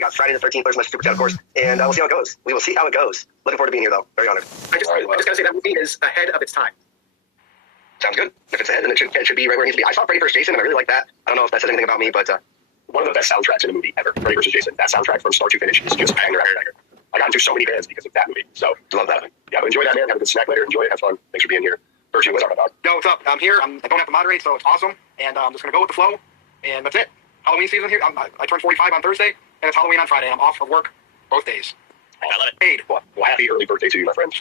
got Friday the 13th version of Super Chat, of course, and we'll see how it goes. We will see how it goes. Looking forward to being here, though. Very honored. I just gotta say that movie is ahead of its time. Sounds good. If it's ahead, then it should be right where it needs to be. I saw Freddy vs. Jason, and I really like that. I don't know if that said anything about me, but one of the best soundtracks in a movie ever. Freddy vs. Jason. That soundtrack from start to finish is just banger after banger. I got into so many bands because of that movie. So love that. Yeah, but enjoy that, man. Have a good snack later. Enjoy it. Have fun. Thanks for being here. Virtue, what's up, my dog? Yo, what's up? I'm here. I don't have to moderate, so it's awesome. And I'm just gonna go with the flow. And that's it. Halloween season here. I turned 45 on Thursday, and it's Halloween on Friday. And I'm off of work both days. I love it. Paid. Well, happy early birthday to you, my friend.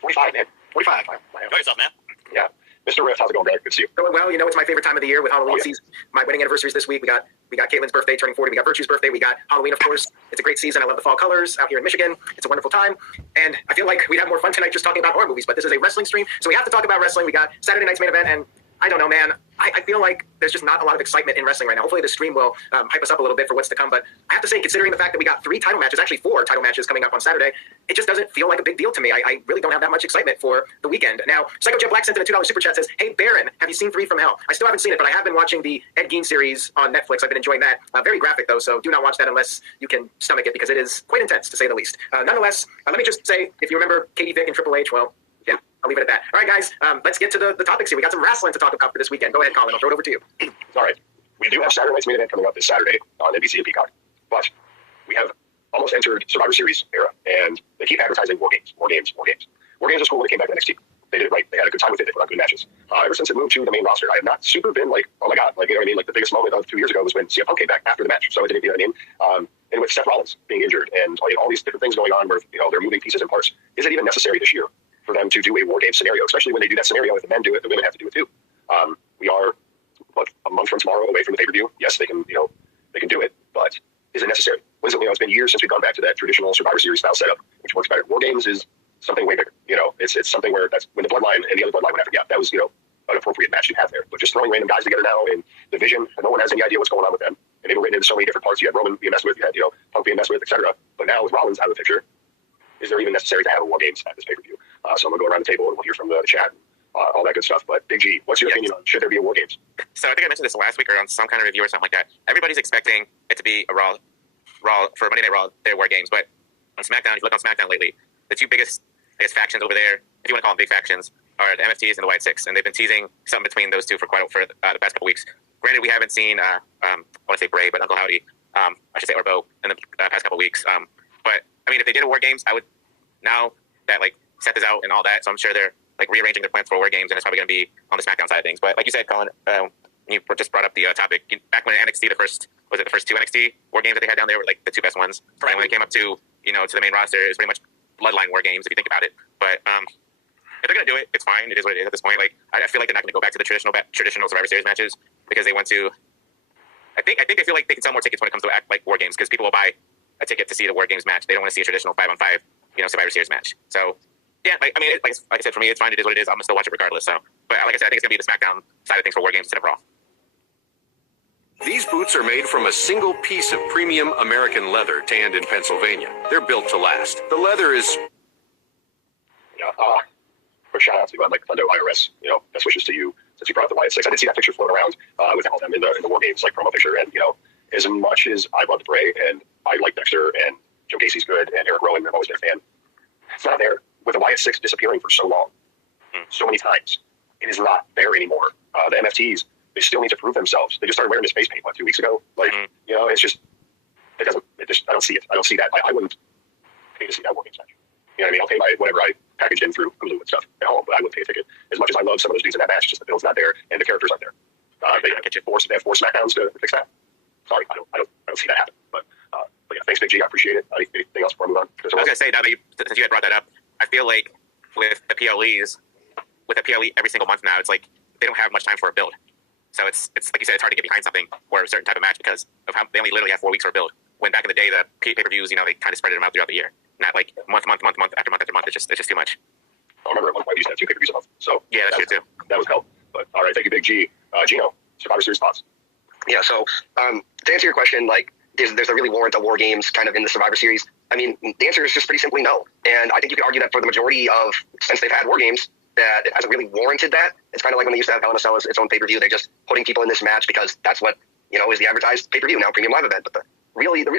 45, man. 45. Enjoy yourself, man. Yeah. Mr. Rift, how's it going, Greg? Good to see you. Well, you know, it's my favorite time of the year with Halloween season. My wedding anniversary is this week. We got Caitlin's birthday turning 40. We got Virtue's birthday. We got Halloween, of course. It's a great season. I love the fall colors out here in Michigan. It's a wonderful time. And I feel like we'd have more fun tonight just talking about horror movies, but this is a wrestling stream, so we have to talk about wrestling. We got Saturday night's main event, and I don't know, man. I feel like there's just not a lot of excitement in wrestling right now. Hopefully the stream will hype us up a little bit for what's to come. But I have to say, considering the fact that we got 3 title matches, actually 4 title matches coming up on Saturday, it just doesn't feel like a big deal to me. I really don't have that much excitement for the weekend. Now, Psycho Jet Black sent in a $2 super chat, says, "Hey, Baron, have you seen 3 from Hell?" I still haven't seen it, but I have been watching the Ed Gein series on Netflix. I've been enjoying that. Very graphic, though, so do not watch that unless you can stomach it, because it is quite intense, to say the least. Nonetheless, let me just say, if you remember Katie Vick and Triple H, well, yeah, I'll leave it at that. All right, guys, let's get to the topics here. We got some wrestling to talk about for this weekend. Go ahead, Colin. I'll throw it over to you. All right. We do have Saturday night's main event coming up this Saturday on NBC and Peacock. But we have almost entered Survivor Series era, and they keep advertising War Games, War Games, War Games. War Games was cool when it came back to NXT. They did it right. They had a good time with it. They put on good matches. Ever since it moved to the main roster, I have not super been like, oh my God, like, you know what I mean? Like, the biggest moment of 2 years ago was when CM Punk came back after the match. So it didn't, you know what I mean? And with Seth Rollins being injured and all these different things going on where, you know, they're moving pieces and parts, is it even necessary this year for them to do a War Games scenario? Especially when they do that scenario, if the men do it, the women have to do it too. We are, a month from tomorrow away from the pay-per-view. Yes, they can do it, but is it necessary? It's been years since we've gone back to that traditional Survivor Series style setup, which works better. War Games is something way bigger. You know, it's something where that's when the Bloodline and the other Bloodline went after. Yeah, that was, you know, an appropriate match to have there. But just throwing random guys together now in the Division, and no one has any idea what's going on with them. And they were written into so many different parts. You had Roman being messed with, you had, you know, Punk being messed with, etc. But now with Rollins out of the picture, is there even necessary to have a War Games at this pay-per-view? So I'm going to go around the table and we'll hear from the chat, all that good stuff. But Big G, what's your opinion on should there be a War Games? So I think I mentioned this last week or on some kind of review or something like that. Everybody's expecting it to be a Raw for Monday Night Raw, their War Games. But on SmackDown, if you look on SmackDown lately, the 2 biggest, I guess, factions over there, if you want to call them big factions, are the MFTs and the White Six. And they've been teasing something between those two for the past couple weeks. Granted, we haven't seen, I want to say Bray, but Uncle Howdy, I should say Orbo, in the past couple weeks. But, I mean, if they did a War Games, I would, now that, like, Seth is out and all that, so I'm sure they're, like, rearranging their plans for War Games, and it's probably going to be on the SmackDown side of things. But like you said, Colin, you just brought up the topic. Back when NXT, the first 2 NXT War Games that they had down there were, like, the 2 best ones. Right. And when it came up to, you know, to the main roster, it was pretty much Bloodline War Games, if you think about it. But if they're going to do it, it's fine. It is what it is at this point. Like, I feel like they're not going to go back to the traditional Survivor Series matches, because they went to, I think they feel like they can sell more tickets when it comes to act like War Games, because people will buy a ticket to see the War Games match. They don't want to see a traditional 5-on-5, you know, Survivor Series match. So, yeah, like I said, for me, it's fine. It is what it is. I'm going to still watch it regardless. So, but like I said, I think it's going to be the SmackDown side of things for War Games instead of Raw. These boots are made from a single piece of premium American leather tanned in Pennsylvania. They're built to last. The leather is... Yeah, quick shout out to like Thundo IRS. You know, best wishes to you since you brought up the Wyatt Six. I did see that picture floating around with all of them in the War Games like promo picture. And you know, as much as I loved Bray and I like Dexter and Joe Casey's good and Eric Rowan, I've always been a fan. It's not there. With the Wyatt Six disappearing for so long, so many times, it is not there anymore. The MFTs, they still need to prove themselves. They just started wearing this face paint 2 weeks ago. Like, you know, it's just, I don't see it. I don't see that. I wouldn't pay to see that War Games match. You know what I mean? I'll pay my whatever I package in through Hulu and stuff at home, but I wouldn't pay a ticket. As much as I love some of those dudes in that match, it's just the build's not there and the characters aren't there. They have 4 SmackDowns to fix that. Sorry, I don't see that happen. But yeah, thanks, Big G. I appreciate it. Anything else before I move on? I was going to say, now that since you had brought that up, I feel like with the PLE every single month now, it's like they don't have much time for a build. So it's like you said, it's hard to get behind something or a certain type of match because of how they only literally have 4 weeks for a build. When back in the day, the pay-per-views, you know, they kind of spread them out throughout the year. Not like month after month after month. It's just too much. I remember at one point we used to have 2 pay-per-views a month. So yeah, that's true too. That was hell. But all right, thank you, Big G. Gino, Survivor Series thoughts? Yeah, so to answer your question, like, there's a really warrant of War Games kind of in the Survivor Series. I mean, the answer is just pretty simply no. And I think you could argue that for the majority of, since they've had War Games, that it hasn't really warranted that. It's kind of like when they used to have Hell in a Cell as its own pay-per-view. They're just putting people in this match because that's what, you know, is the advertised pay-per-view, now premium live event. But the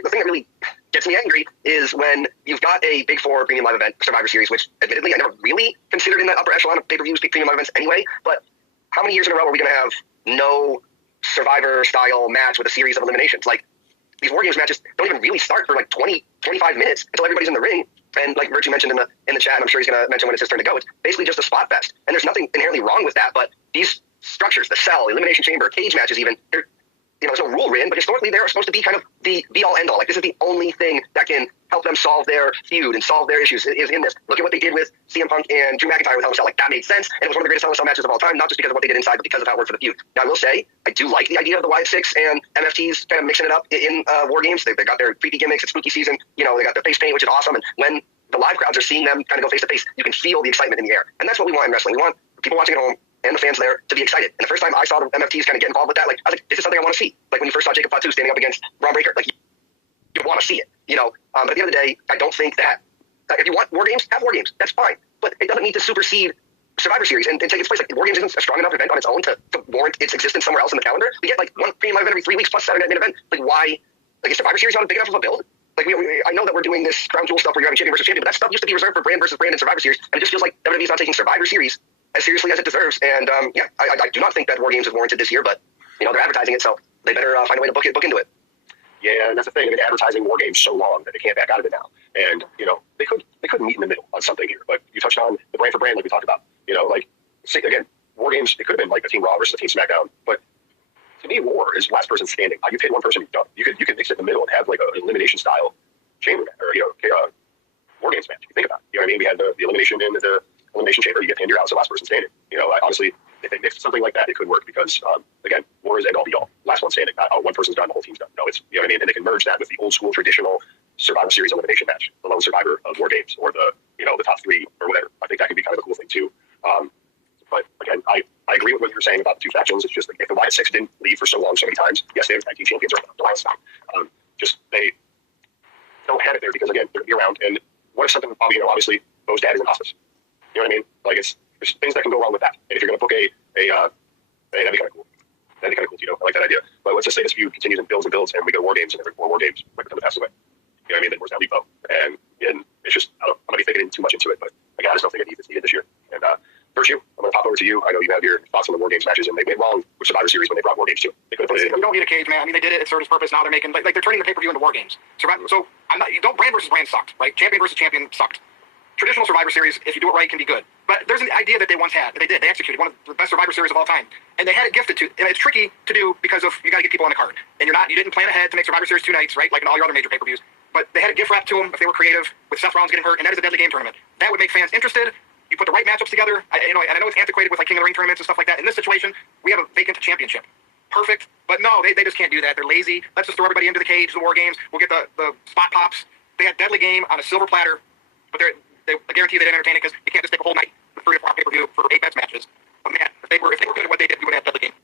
thing that really gets me angry is when you've got a Big Four premium live event, Survivor Series, which admittedly I never really considered in that upper echelon of pay-per-views, premium live events anyway. But how many years in a row are we going to have no Survivor-style match with a series of eliminations? Like, these War Games matches don't even really start for like 20, 25 minutes until everybody's in the ring. And like Virtue mentioned in the chat, and I'm sure he's going to mention when it's his turn to go, it's basically just a spot fest. And there's nothing inherently wrong with that, but these structures, the Cell, Elimination Chamber, cage matches even, they're, there's no rule written, but historically they're supposed to be kind of the be-all, end-all. Like, this is the only thing that can help them solve their feud and solve their issues is in this. Look at what they did with CM Punk and Drew McIntyre with Hell in a Cell. Like, that made sense, and it was one of the greatest Hell in a Cell matches of all time, not just because of what they did inside, but because of how it worked for the feud. Now, I will say, I do like the idea of the Wyatt Six and MFTs kind of mixing it up in War Games. They got their creepy gimmicks. It's spooky season. You know, they got their face paint, which is awesome. And when the live crowds are seeing them kind of go face to face, you can feel the excitement in the air. And that's what we want in wrestling. We want people watching at home and the fans there to be excited. And the first time I saw the MFTs kind of get involved with that, like, I was like, this is something I want to see. Like when you first saw Jacob Fatu standing up against Braun Breaker, like, you want to see it, you know. But at the end of the day, I don't think that if you want War Games, have War Games. That's fine. But it doesn't need to supersede Survivor Series and take its place. Like, War Games isn't a strong enough event on its own to warrant its existence somewhere else in the calendar. We get like one premium live event every 3 weeks plus Saturday night main event. Like, why? Like, is Survivor Series not big enough of a build? Like, I know that we're doing this crown jewel stuff where you're having champion versus champion, but that stuff used to be reserved for brand versus brand in Survivor Series, and it just feels like WWE's not taking Survivor Series as seriously as it deserves. And I do not think that War Games is warranted this year, but you know, they're advertising it, so they better find a way to book into it. Yeah, and that's the thing. They've been advertising War Games so long that they can't back out of it now. And you know, they could meet in the middle on something here. But you touched on the brand for brand, like we talked about. You know, like again, War Games, it could have been like a Team Raw versus a Team SmackDown, but to me, War is last person standing. You pick one person, you're done. You could mix it in the middle and have like an elimination style chamber match, or War Games match. You think about it. You know what I mean? We had the elimination in the elimination chamber. You get pinned, you're out, so last person standing. You know, honestly, if they mixed something like that, it could work because again, War is end all be all. Last one standing. Not one person's done, the whole team's done. No, it's, you know what I mean? And they can merge that with the old school traditional Survivor Series elimination match, the lone survivor of War Games, or the top three or whatever. I think that could be kind of a cool thing too. But again, I agree with what you're saying about the two factions. It's just like, if the Wyatt Six didn't leave for so long, so many times, yes, they were tag team champions or the Wyatt Six. Just they don't have it there because again, they're gonna be around. And what if something, obviously, Bo's dad is in hospice? You know what I mean? Like, there's things that can go wrong with that. And if you're gonna book that'd be kind of cool. That'd be kind of cool, I like that idea. But let's just say this feud continues and builds, and we go War Games, and every 4 War Games, like the pass away. You know what I mean? Then where's that leave Bo? And it's just, I'm gonna be thinking too much into it, but again, I just don't think it's needed this year. And Virtue, I'm going to pop over to you. I know you have your thoughts on the War Games matches, and they went wrong with Survivor Series when they brought War Games too. They could have put it in. You don't need a cage, man. I mean, they did it. It served its purpose. Now they're making like they're turning the pay-per-view into War Games. So brand versus brand sucked, right? Champion versus champion sucked. Traditional Survivor Series, if you do it right, can be good. But there's an idea that they once had. They executed one of the best Survivor Series of all time, and they had it gifted to. And it's tricky to do because of you got to get people on the card, and you didn't plan ahead to make Survivor Series 2 nights, right? Like in all your other major pay-per-views. But they had a gift wrap to them if they were creative with Seth Rollins getting hurt, and that is a deadly game tournament. That would make fans interested. You put the right matchups together. And I know it's antiquated with like King of the Ring tournaments and stuff like that. In this situation, we have a vacant championship. Perfect. But no, they just can't do that. They're lazy. Let's just throw everybody into the cage, the War Games. We'll get the spot pops. They had deadly game on a silver platter, but I guarantee they didn't entertain it because you can't just take a whole night with 3 or 4 pay-per-view for 8 match matches. But man, if they were good at what they did, we would have deadly game.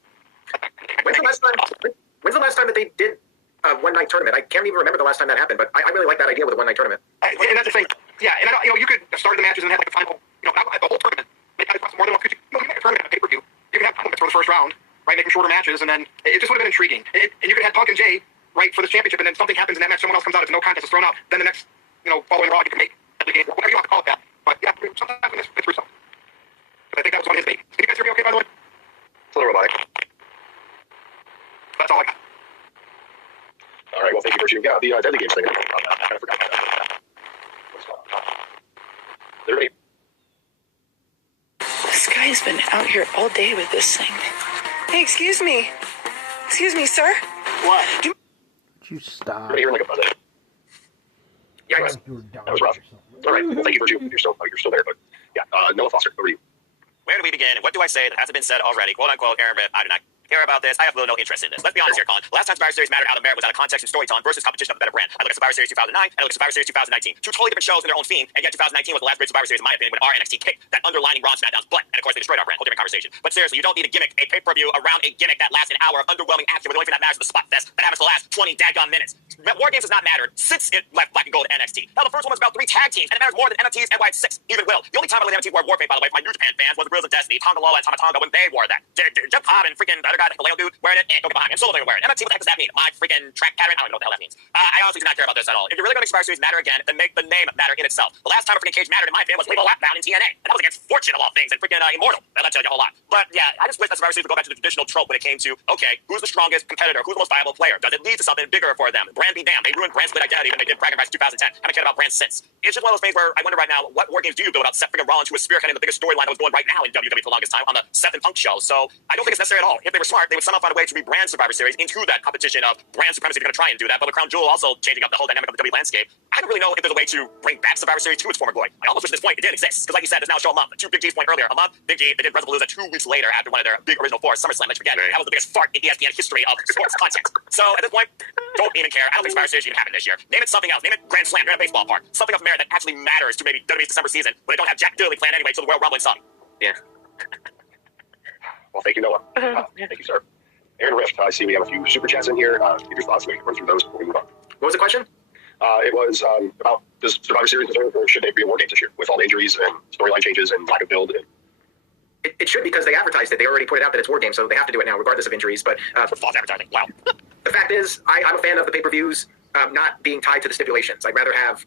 When's the last time that they did a one-night tournament? I can't even remember the last time that happened, but I really like that idea with a one-night tournament. And that's the thing. Yeah, and you could start the matches and have like a final, not the whole tournament. Maybe more than one. You can have a tournament on pay-per-view. You can have tournaments for the first round, right? Making shorter matches, and then it just would have been intriguing. And you could have Punk and Jay, right, for the championship, and then something happens in that match, someone else comes out, it's no contest, it's thrown out. Then the next, following Raw, you can make the game, whatever you want to call it that. But yeah, sometimes it's through something. But I think that was one of his babies. Can you guys hear me okay, by the way? It's a little robotic. That's all I got. All right, well, thank you, Virtue. Yeah, the deadly games thing. I kind of forgot about that. They're ready. This guy's been out here all day with this thing. Hey, excuse me. Excuse me, sir. What? Would you stop? You're hearing like a buzz. Yeah, guys. That was rough. All right, well, thank you, Virtue. You're still there, but yeah, Noah Foster, over to you. Where do we begin? And what do I say that hasn't been said already? Quote unquote, Aaron, but I do not care about this. I have little no interest in this. Let's be honest here, Colin. Last time Survivor Series mattered out of merit was out of context and storytelling versus competition of a better brand. I look at Survivor Series 2009 and I look at Survivor Series 2019. 2 totally different shows in their own theme, and yet 2019 was the last great Survivor Series in my opinion when our NXT kicked that underlining Raw and SmackDown's butt. And of course they destroyed our brand. Whole different conversation. But seriously, you don't need a gimmick, a pay-per-view around a gimmick that lasts an hour of underwhelming action where the only thing that matters is the spot fest that happens to last 20 daggone minutes. War Games does not matter since it left Black and Gold to NXT. Hell, the first one was about 3 tag teams, and it matters more than NFTs and Wyatt Six even will. The only time I believe NXT wore Warpaint, by the way, for my New Japan fans was the Wheels of Destiny, Tonga Lola and Tama Tonga when they wore that. Jeff Cobb and freaking the other had a Galeo dude wearing it, and don't get behind me. I'm Solo dude wearing it. MMT, what the heck does that mean? My freaking track pattern? I don't even know what the hell that means. I honestly do not care about this at all. If you're really going to make Survivor Series matter again, then make the name matter in itself. The last time a freaking cage mattered in my opinion was Lethal Lockdown in TNA. And that was against Fortune of all things and freaking Immortal. That tells you a whole lot. But yeah, I just wish that Survivor Series would go back to the traditional trope when it came to, okay, who's the strongest competitor? Who's the most viable player? Does it lead to something bigger for them? Brand be damned. They ruined Brand Split identity when they did Bragging Rights 2010. I haven't cared about Brand since. It's just one of those things where I wonder right now, what war games do you build about Seth freaking Rollins, who was spearheading the biggest storyline that was going right now in WWE for the longest time on the Seth and Punk show. So I don't think it's necessary at all. If they were smart, they would somehow find a way to rebrand Survivor Series into that competition of brand supremacy. They're going to try and do that. But with Crown Jewel also changing up the whole dynamic of the WWE landscape, I don't really know if there's a way to bring back Survivor Series to its former glory. I almost wish at this point it didn't exist. Because like you said, there's now a show a month. To Big G's point earlier, a month, Big G, they did Resolute 2 weeks later after one of their big original fours, SummerSlam, let's forget. That was the biggest fart in ESPN history of sports content. So at this point, don't even care. I don't think Survivor Series should even happen this year. Name it something else. Name it Grand Slam. Name it a baseball park. Something of merit that actually matters to maybe WWE's December season, but they don't have Jack Dilley planned anyway till the Royal Rumble in Saudi. Yeah. Well, thank you, Noah. Thank you, sir. Aaron Rift, I see we have a few super chats in here. Give your thoughts. We can run through those before we move on. What was the question? It was about does Survivor Series deserve, or should they be war games this year with all the injuries and storyline changes and lack of build? And It should because they advertised it. They already put it out that it's war game, so they have to do it now, regardless of injuries. But False advertising. Wow. the fact is, I'm a fan of the pay-per-views not being tied to the stipulations. I'd rather have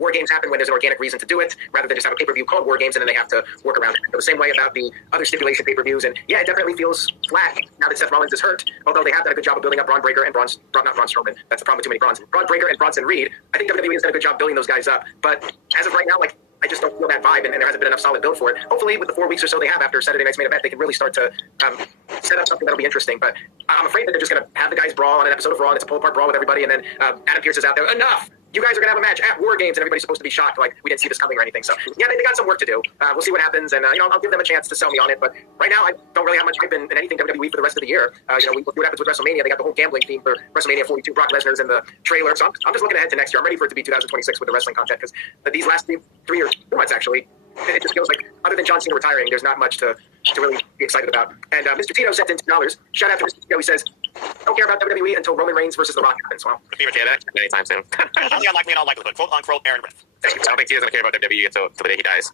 war games happen when there's an organic reason to do it, rather than just have a pay-per-view called war games and then they have to work around it. The same way about the other stipulation pay-per-views. And yeah, it definitely feels flat now that Seth Rollins is hurt. Although they have done a good job of building up Braun Breaker and not Braun Strowman. That's the problem with too many Brauns. Braun Breaker and Bronson Reed. I think WWE has done a good job building those guys up. But as of right now, like, I just don't feel that vibe, and there hasn't been enough solid build for it. Hopefully, with the 4 weeks or so they have after Saturday night's main event, they can really start to set up something that'll be interesting. But I'm afraid that they're just going to have the guys brawl on an episode of Raw, and it's a pull-apart brawl with everybody, and then Adam Pearce is out there. Enough! You guys are going to have a match at War Games, and everybody's supposed to be shocked like we didn't see this coming or anything. So, yeah, they got some work to do. We'll see what happens, and I'll give them a chance to sell me on it. But right now, I don't really have much hype in anything WWE for the rest of the year. We'll see what happens with WrestleMania. They got the whole gambling theme for WrestleMania 42. Brock Lesnar's in the trailer. So I'm just looking ahead to next year. I'm ready for it to be 2026 with the wrestling content because these last 3 or 4 months, actually, it just feels like, other than John Cena retiring, there's not much to really be excited about. And Mr. Tito sent in $2. Shout out to Mr. Tito. He says, don't care about WWE until Roman Reigns versus The Rock happens. Well, Could be that anytime soon. Highly unlikely and unlikelihood. Quote unquote Aaron Rift. I don't think Tito's going to care about WWE until the day he dies.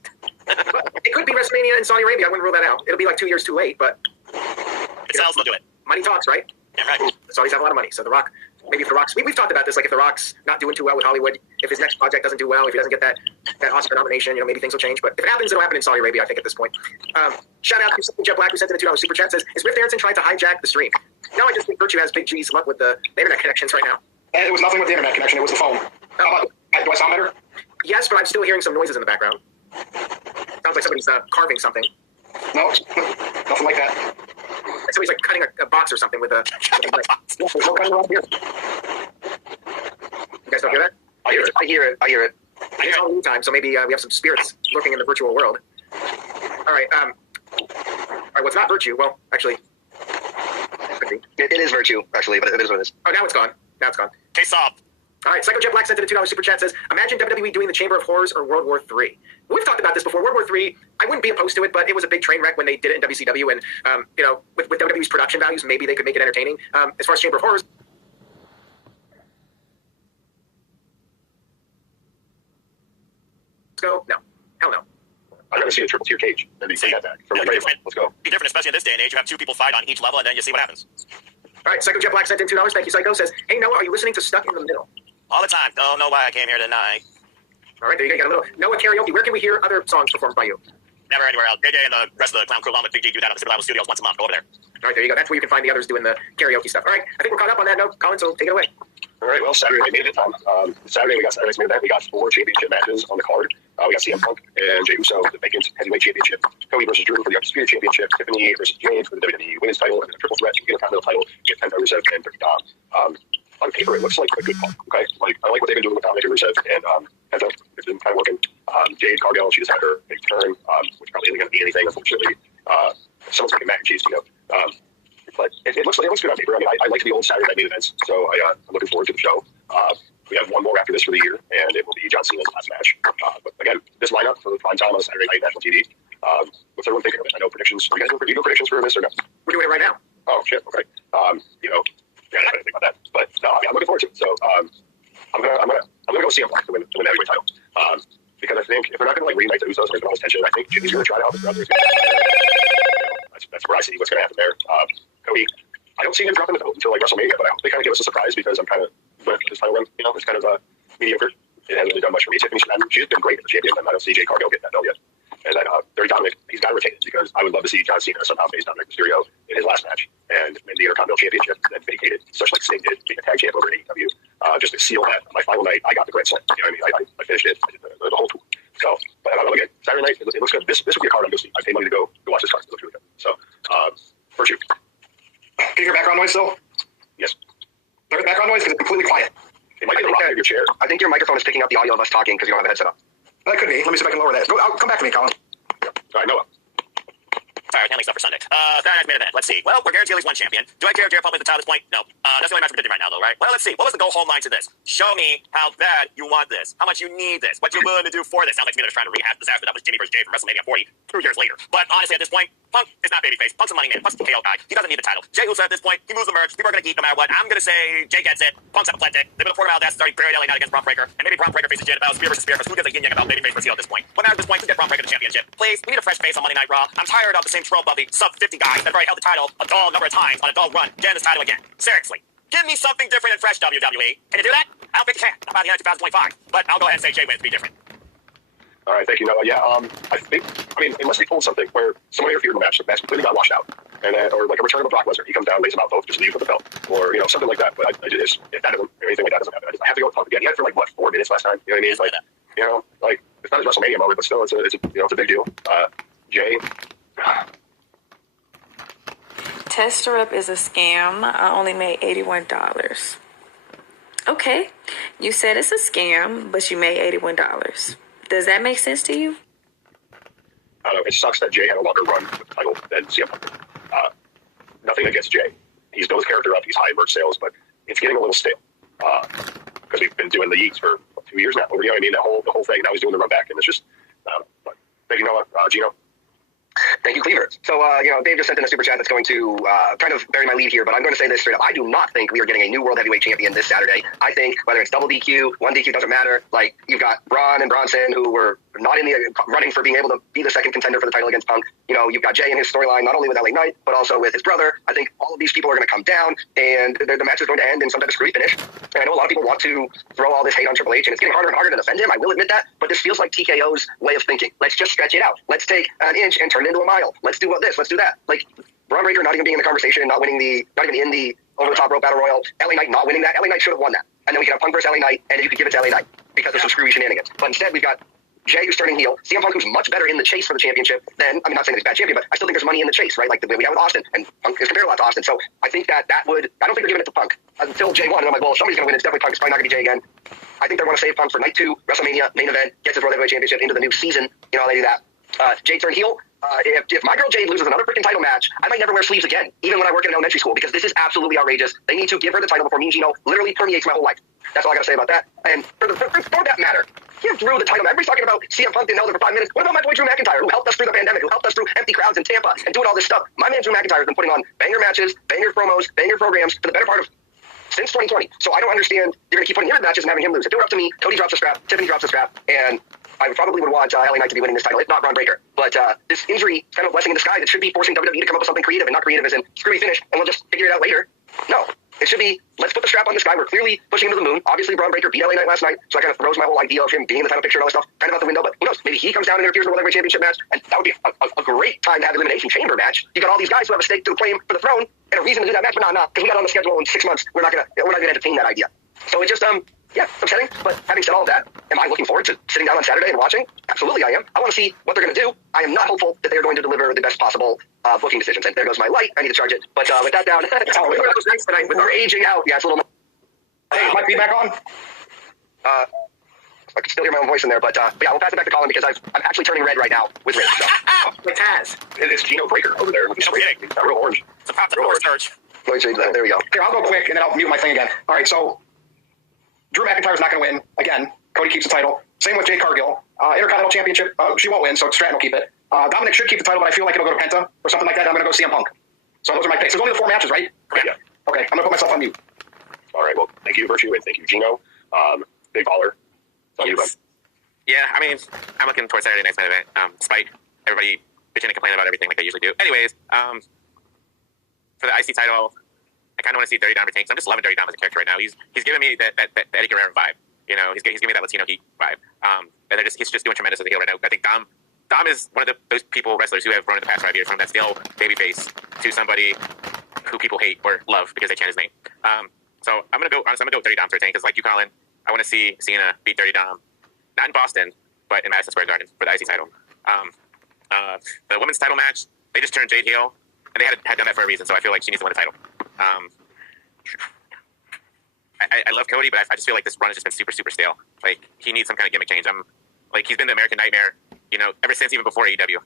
it could be WrestleMania in Saudi Arabia. I wouldn't rule that out. It'll be like 2 years too late, but It sells, they'll do it. money talks, right? Yeah, right. The Saudis have a lot of money. So The Rock, maybe if The Rock's, we've talked about this, like if The Rock's not doing too well with Hollywood, if his next project doesn't do well, if he doesn't get that Oscar nomination, maybe things will change. But if it happens, it'll happen in Saudi Arabia, I think, at this point. Shout out to Jet Black, who sent in a $2 super chat, says, is Rift Aronson trying to hijack the stream? No, I just think Virtue has Big G's luck with the internet connections right now. And it was nothing with the internet connection. It was the phone. Do I sound better? Yes, but I'm still hearing some noises in the background. Sounds like somebody's carving something. No, nothing like that. Like somebody's like cutting a box or something with a. There's no cutting around here. You guys don't hear that? I hear it. I hear it. I hear it. It's Halloween time, so maybe we have some spirits lurking in the virtual world. All right. What's not Virtue? Well, actually, It is Virtue, actually, but it is what it is. oh, now it's gone. Now it's gone. Case off. All right, Psycho Jet Black sent in a $2 super chat, says, imagine WWE doing the Chamber of Horrors or World War III. We've talked about this before. World War III, I wouldn't be opposed to it, but it was a big train wreck when they did it in WCW, and, with WWE's production values, maybe they could make it entertaining. As far as Chamber of Horrors go, no. Hell no. I'd rather see a triple tier cage than be taking that back. From Yeah, the different. Let's go. Be different, especially in this day and age. You have 2 people fight on each level, and then you see what happens. All right, Psycho Jet Black sent in $2. Thank you, Psycho. Says, hey, Noah, are you listening to Stuck in the Middle? All the time. Don't know why I came here tonight. All right, there you go. You got a little Noah karaoke. Where can we hear other songs performed by you? Never anywhere else. JJ and the rest of the Clown Crew, along with Big G, do that on the Super Level Studios once a month. Go over there. All right, there you go. That's where you can find the others doing the karaoke stuff. All right, I think we're caught up on that note. Colin, so take it away. All right, well, Saturday we made it in time. Saturday we got Saturday's main event. We got 4 championship matches on the card. We got CM Punk and Jey Uso, the vacant heavyweight championship. Cody versus Drew for the Undisputed Championship. Tiffany versus Jade for the WWE Women's title. And a triple threat Intercontinental title against Penta Rusev and Dirty Dom. On paper, it looks like a good pump, okay? Like, I like what they've been doing with Dominic Rusev and Penta. It's been kind of working. Jade Cargill, she just had her big turn, which probably isn't going to be anything, unfortunately. Someone's making mac and cheese, But it looks good on paper. I mean, I like the old Saturday night main events, so I'm looking forward to the show. We have one more after this for the year, and it will be John Cena's last match. But again, this lineup for prime time on Saturday night national TV. What's everyone thinking of it? I know predictions. Do you guys do predictions for this or no? We're doing it right now. Oh shit. Okay. Yeah, I didn't think about that, but no, I mean, I'm looking forward to it. So I'm gonna go CM Punk to win the heavyweight title. Because I think if they're not gonna reunite the Usos, there's all this tension. I think Jimmy's gonna try to help his brothers. That's where I see what's gonna happen there. Cody I don't see him dropping the belt until like WrestleMania, but I hope they kind of give us a surprise because I'm kind of with this title run. You know, it's kind of mediocre. It hasn't really done much for me. Tiffany Stratton, she's been great as a champion, and I don't see Jay Cargill getting that belt yet. And then Dirty Dominic, he's got to retain it because I would love to see John Cena somehow face Dominic Mysterio in his last match and win the Intercontinental Championship and then vindicated, such like Sting did, being a tag champ over at AEW. Just to seal that, my final night, I got the Grand Slam. You know what I mean? I finished it, the whole tour. So, but again, Saturday night, it looks good. This would be a card I'm going to see. I paid money to go watch this card. It looks really good. So, Virtue. Can you hear background noise still? Yes. There's background noise because it's completely quiet. It might be the rock of your chair. I think your microphone is picking up the audio of us talking because you don't have a headset on. That could be. Let me see if I can lower that. I'll come back to me, Colin. All right, Noah. Sorry, handling stuff for Sunday. Saturday night's main event. Let's see. Well, we're guaranteed at least one champion. Do I care if Jared Pump is the top at this point? No. That's the only match we're predicting right now, though, right? Well, let's see. What was the go-home line to this? Show me how bad you want this. How much you need this. What you're willing to do for this. Sounds like to me they're trying to rehash the disaster that was Jimmy vs. Jay from WrestleMania 40 2 years later. But honestly, at this point, Punk is not babyface. Punk's a money man. Punk's a KO guy. He doesn't need the title. Jay Uso at this point, he moves the merch. People are going to eat no matter what. I'm going to say Jay gets it. Punk's apoplectic. They've been afforded out. That's starting buried LA Knight against Braun Breaker. And maybe Braun Breaker faces Jay about Spear versus Spear. Who gives a yin yang about babyface versus heel at this point? What matters at this point? Just get Braun Breaker the championship. Please, we need a fresh face on Monday Night Raw. I'm tired of the same trope of the sub 50 guys that have already held the title a dull number of times on a dull run. Getting this title again. Seriously. Give me something different and fresh, WWE. Can you do that? I don't think you can. Not by the end of 2025. But I'll go ahead and say Jay wins to be different. All right, thank you, Noah. Yeah, I mean, unless they pulled something where someone interfered in the match completely got washed out, and or like a return of a Brock Lesnar, he comes down, lays him out both, just leaves with the belt, or something like that. But if that doesn't, anything like that doesn't happen, I have to go with Punk again. He had it for like what 4 minutes last time. You know what I mean? It's like, like it's not his WrestleMania moment, but still, it's a big deal. Jay. Tester Up is a scam. I only made $81. Okay, you said it's a scam, but you made $81. Does that make sense to you? I don't know. It sucks that Jay had a longer run with the title than CM Punk. Nothing against Jay. He's built his character up. He's high in merch sales, but it's getting a little stale. Because we've been doing the Yeats for 2 years now. You know what I mean? The whole thing. Now he's doing the run back, and it's just. But thank you, Noah. Gino. Thank you, Cleaver. So, Dave just sent in a super chat that's going to kind of bury my lead here, but I'm going to say this straight up. I do not think we are getting a new World Heavyweight Champion this Saturday. I think whether it's double DQ, one DQ, doesn't matter. Like, you've got Braun and Bronson, who were not in the running for being able to be the second contender for the title against Punk. You've got Jay in his storyline, not only with LA Knight, but also with his brother. I think all of these people are going to come down, and the match is going to end in some type of screwy finish. And I know a lot of people want to throw all this hate on Triple H, and it's getting harder and harder to defend him. I will admit that, but this feels like TKO's way of thinking. Let's just stretch it out. Let's take an inch and turn it into a mile. Let's do this. Let's do that. Like, Braun Breaker not even being in the conversation, not even in the over-the-top rope battle royal. LA Knight not winning that. LA Knight should have won that. And then we could have Punk versus LA Knight, and you could give it to LA Knight because of some screwy shenanigans. But instead, we've got Jay, who's turning heel, CM Punk, who's much better in the chase for the championship than, not saying he's a bad champion, but I still think there's money in the chase, right? Like the way we have with Austin, and Punk is compared a lot to Austin. So I think I don't think they're giving it to Punk until Jay won. And I'm like, well, if somebody's going to win, it's definitely Punk. It's probably not going to be Jay again. I think they want to save Punk for night 2, WrestleMania, main event, gets his World Heavyweight Championship into the new season. They do that. Jay turned heel. If my girl Jade loses another freaking title match, I might never wear sleeves again, even when I work in elementary school, because this is absolutely outrageous. They need to give her the title before me and Gino literally permeates my whole life. That's all I got to say about that. And for that matter, give Drew the title. Everybody's talking about CM Punk didn't hold it for 5 minutes. What about my boy Drew McIntyre, who helped us through the pandemic, who helped us through empty crowds in Tampa and doing all this stuff? My man Drew McIntyre has been putting on banger matches, banger promos, banger programs for the better part of since 2020. So I don't understand you're going to keep putting him in matches and having him lose. If it were up to me, Cody drops the strap, Tiffany drops the strap, and I probably would want LA Knight to be winning this title, if not Braun Breaker. But this injury is kind of a blessing in disguise. It should be forcing WWE to come up with something creative, and not creative as in screwy finish, and we'll just figure it out later. No. It should be, let's put the strap on this guy. We're clearly pushing him to the moon. Obviously, Braun Breaker beat LA Knight last night, so I kind of throws my whole idea of him being in the title picture and all this stuff kind of out the window. But who knows? Maybe he comes down and interferes in the World Heavyweight Championship match, and that would be a great time to have an Elimination Chamber match. You got all these guys who have a stake to claim for the throne and a reason to do that match, but not because we got on the schedule in 6 months. We're not gonna entertain that idea. So it just upsetting. But having said all of that, am I looking forward to sitting down on Saturday and watching? Absolutely, I am. I want to see what they're going to do. I am not hopeful that they're going to deliver the best possible booking decisions. And there goes my light. I need to charge it. But with that down, we're aging out. Yeah, it's a little. Hey, my feedback on? I can still hear my own voice in there, but yeah, we'll pass it back to Colin because I'm actually turning red right now with rage. So. Like Taz. It's Gino Breaker over there. It's real orange. It's a pop the search. Let me change that. There we go. Here, I'll go quick and then I'll mute my thing again. All right, so Drew McIntyre's not going to win again. Cody keeps the title. Same with Jade Cargill. Intercontinental Championship, she won't win, so Stratton will keep it. Dominic should keep the title, but I feel like it'll go to Penta or something like that. I'm going to go CM Punk. So those are my picks. There's only the 4 matches, right? Yeah. Okay, I'm going to put myself on mute. All right, well, thank you, Virtue, and thank you, Gino. Big baller. It's on you, bud. Yeah, I mean, I'm looking towards Saturday night's main event, despite everybody bitching and complaining about everything like they usually do. Anyways, for the IC title, I kind of want to see Dirty Dom retain. 'Cause I'm just loving Dirty Dom as a character right now. He's giving me that Eddie Guerrero vibe. You know, he's giving me that Latino Heat vibe. And he's just doing tremendous as a heel right now. I think Dom is one of those wrestlers who have grown in the past 5 years from that stale babyface to somebody who people hate or love because they chant his name. So I'm gonna go with Dirty Dom to retain because, like you, Colin, I want to see Cena beat Dirty Dom, not in Boston, but in Madison Square Garden for the IC title. The women's title match, they just turned Jade heel, and they had done that for a reason. So I feel like she needs to win the title. I love Cody, but I just feel like this run has just been super, super stale. Like, he needs some kind of gimmick change. He's been the American Nightmare, ever since even before AEW,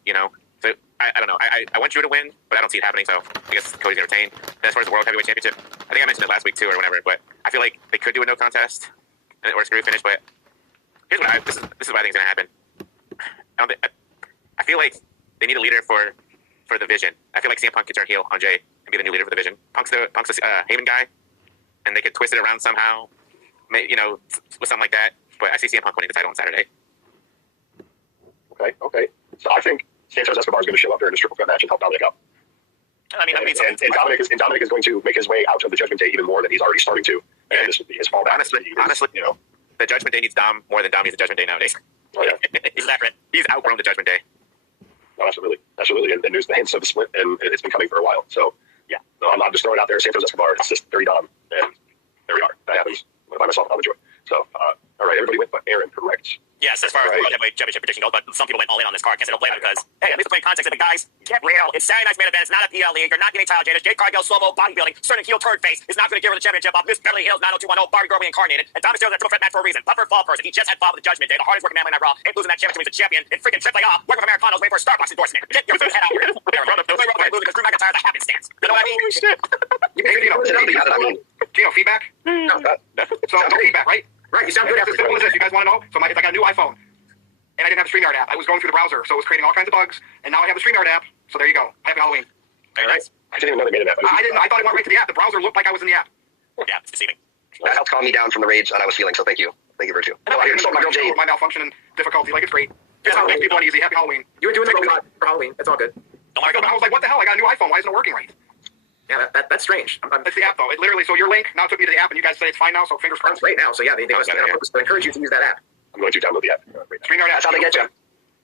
So I don't know. I want Drew to win, but I don't see it happening. So I guess Cody's gonna retain. And as far as the World Heavyweight Championship, I think I mentioned it last week too, or whatever. But I feel like they could do a no contest or a screw finish. But here's what this is what I think is gonna happen. I feel like they need a leader for the Vision. I feel like CM Punk could turn heel on Jay and be the new leader for the Vision. Punk's the Heyman guy, and they could twist it around somehow, with something like that. But I see CM Punk winning the title on Saturday. Okay. So I think Santos Escobar is going to show up during this triple threat match and help Dominic out. I mean, and Dominic is going to make his way out of the Judgment Day even more than he's already starting to. And this would be his fallback. Honestly, the Judgment Day needs Dom more than Dom needs the Judgment Day nowadays. Oh, yeah. He's outgrown the Judgment Day. No, absolutely. And there's the hints of the split, and it's been coming for a while. So, yeah. No, I'm just throwing it out there. Santos Escobar, it's just Dirty Dom, and there we are. That happens. By myself, I'll enjoy. So, all right, everybody went but Aaron, correct? Yes, as far as the World Heavyweight Championship prediction goes, but some people went all in on this card. Can't say don't blame them because, hey, at least we're playing context of the guys. Get real. It's Saturday night's main event. It's not a PLE. You're not getting title changes. Jade Cargill, slow-mo bodybuilding, certain heel turd face is not going to give her the championship up. Miss Beverly Hills 90210, Barbie Girl reincarnated, and Dominic Mysterio in a triple threat match for a reason. Puffer fall person. He just had fall with the Judgment Day. The hardest working man in that Raw. Ain't losing that championship. He's a champion. In freaking triple A, working with Americanos, waiting for a Starbucks endorsement. Get your head out here. Because Drew McIntyre's a happenstance. You know what I mean? Gino, feedback? No. So, no feedback, right? Right, you sound good after simple as this. You guys want to know? So I got a new iPhone, and I didn't have the StreamYard app. I was going through the browser, so it was creating all kinds of bugs, and now I have the StreamYard app, so there you go. Happy Halloween. Very nice. I didn't even know they made an app. I didn't. I thought it went right to the app. The browser looked like I was in the app. Yeah, it's deceiving. That helped calm me down from the rage that I was feeling, so thank you. Thank you, Virtue. No, I didn't. My malfunction and difficulty. Like, it's great. It's how it makes people uneasy. Happy Halloween. You were doing the robot for Halloween. It's all good. Don't worry about I was like, what the hell? I got a new iPhone. Why isn't it working right? Yeah, that's strange. It's the app, though. It literally, so your link now took me to the app, and you guys say it's fine now, so fingers crossed. It's great now. So, yeah, they must encourage you to use that app. I'm going to download the app. StreamYard app. That's how they get you.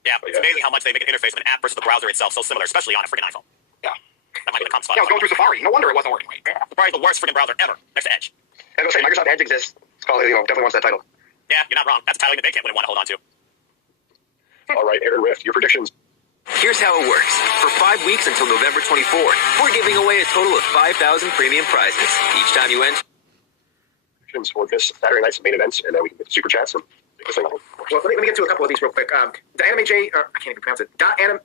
Yeah, it's amazing how much they make an interface of an app versus the browser itself so similar, especially on a freaking iPhone. Yeah. That might be the comp spot. Yeah, I was going through Safari. No wonder it wasn't working right. Probably the worst freaking browser ever, next to Edge. I was going to say, Microsoft Edge exists. It's called, definitely wants that title. Yeah, you're not wrong. That's a title even they wouldn't want to hold on to. All right, Aaron Rift, your predictions. Here's how it works. For 5 weeks until November 24th, we're giving away a total of 5,000 premium prizes. Each time you enter... Predictions for this Saturday night's main event, and then we can get the super chats and take this thing on. Well, let me get to a couple of these real quick. The Anime J, I can't even pronounce it.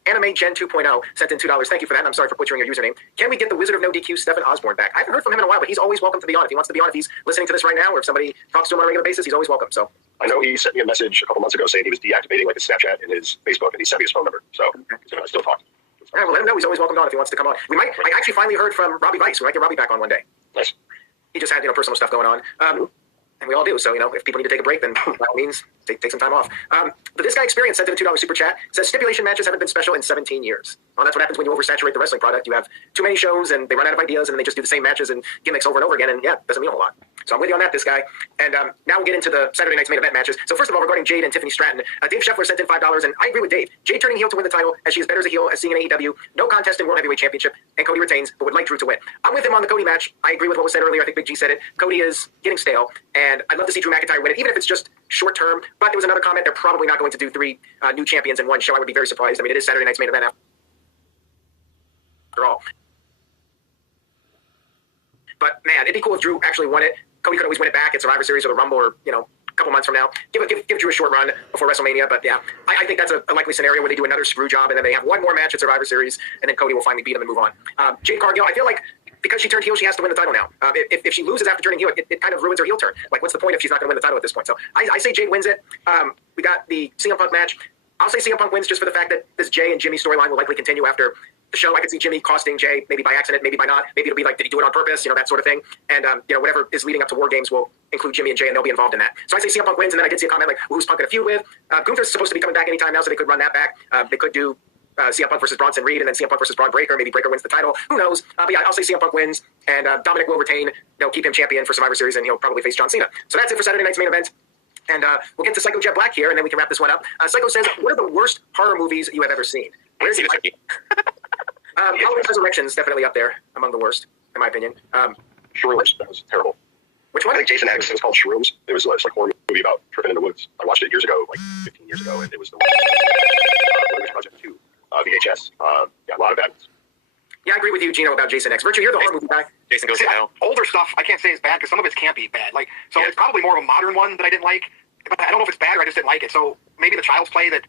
Anime Gen 2.0 sent in $2. Thank you for that. And I'm sorry for butchering your username. Can we get the Wizard of No DQ, Stephen Osborne, back? I haven't heard from him in a while, but he's always welcome to be on. If he wants to be on, if he's listening to this right now, or if somebody talks to him on a regular basis, he's always welcome. So I know he sent me a message a couple months ago saying he was deactivating his Snapchat and his Facebook, and he sent me his phone number. So I still talk. All right, well, let him know he's always welcome on if he wants to come on. I actually finally heard from Robbie Weiss. We might get Robbie back on one day. Nice. He just had personal stuff going on. And we all do. So, if people need to take a break, then by all means, take some time off. But this guy Experience sent in a $2 super chat. Says stipulation matches haven't been special in 17 years. Well, that's what happens when you oversaturate the wrestling product. You have too many shows and they run out of ideas and then they just do the same matches and gimmicks over and over again. And yeah, it doesn't mean a whole lot. So I'm with you on that, this guy. And now we'll get into the Saturday night's main event matches. So first of all, regarding Jade and Tiffany Stratton, Dave Scheffler sent in $5, and I agree with Dave. Jade turning heel to win the title, as she is better as a heel as seeing in AEW. No contest in World Heavyweight Championship, and Cody retains, but would like Drew to win. I'm with him on the Cody match. I agree with what was said earlier. I think Big G said it. Cody is getting stale, and I'd love to see Drew McIntyre win it, even if it's just short term. But there was another comment. They're probably not going to do 3 new champions in one show. I would be very surprised. I mean, it is Saturday night's main event after all. But man, it'd be cool if Drew actually won it. Cody could always win it back at Survivor Series or the Rumble, or a couple months from now. Give Drew a short run before WrestleMania. But yeah, I think that's a likely scenario where they do another screw job and then they have one more match at Survivor Series, and then Cody will finally beat him and move on. Jade Cargill, I feel like because she turned heel, she has to win the title now. If she loses after turning heel, it kind of ruins her heel turn. Like, what's the point if she's not going to win the title at this point? So I say Jade wins it. We got the CM Punk match. I'll say CM Punk wins just for the fact that this Jay and Jimmy storyline will likely continue after the show. I could see Jimmy costing Jay, maybe by accident, maybe by not. Maybe it'll be like, did he do it on purpose? That sort of thing. And, whatever is leading up to War Games will include Jimmy and Jay, and they'll be involved in that. So I say CM Punk wins, and then I did see a comment like, who's Punk in a feud with? Gunther's supposed to be coming back anytime now, so they could run that back. They could do CM Punk versus Bronson Reed, and then CM Punk versus Braun Breaker. Maybe Breaker wins the title. Who knows? But yeah, I'll say CM Punk wins, and Dominic will retain. They'll keep him champion for Survivor Series, and he'll probably face John Cena. So that's it for Saturday night's main event. And we'll get to Psycho Jet Black here, and then we can wrap this one up. Psycho says, what are the worst horror movies you have ever seen? Where's See the turkey. Halloween Resurrection's definitely up there among the worst, in my opinion. Shrooms. That was terrible. Which I one? think Jason X. It was called Shrooms. It was like a horror movie about tripping in the woods. I watched it years ago, like 15 years ago, and it was the Blair Project 2 VHS. Yeah, a lot of bad ones. Yeah, I agree with you, Gino, about Jason X. Virtue, you're the horror movie guy. Jason Goes to Hell. Older stuff I can't say is bad because some of it's campy bad. Like, so it's probably more of a modern one that I didn't like. But I don't know if it's bad or I just didn't like it. So maybe the Child's Play that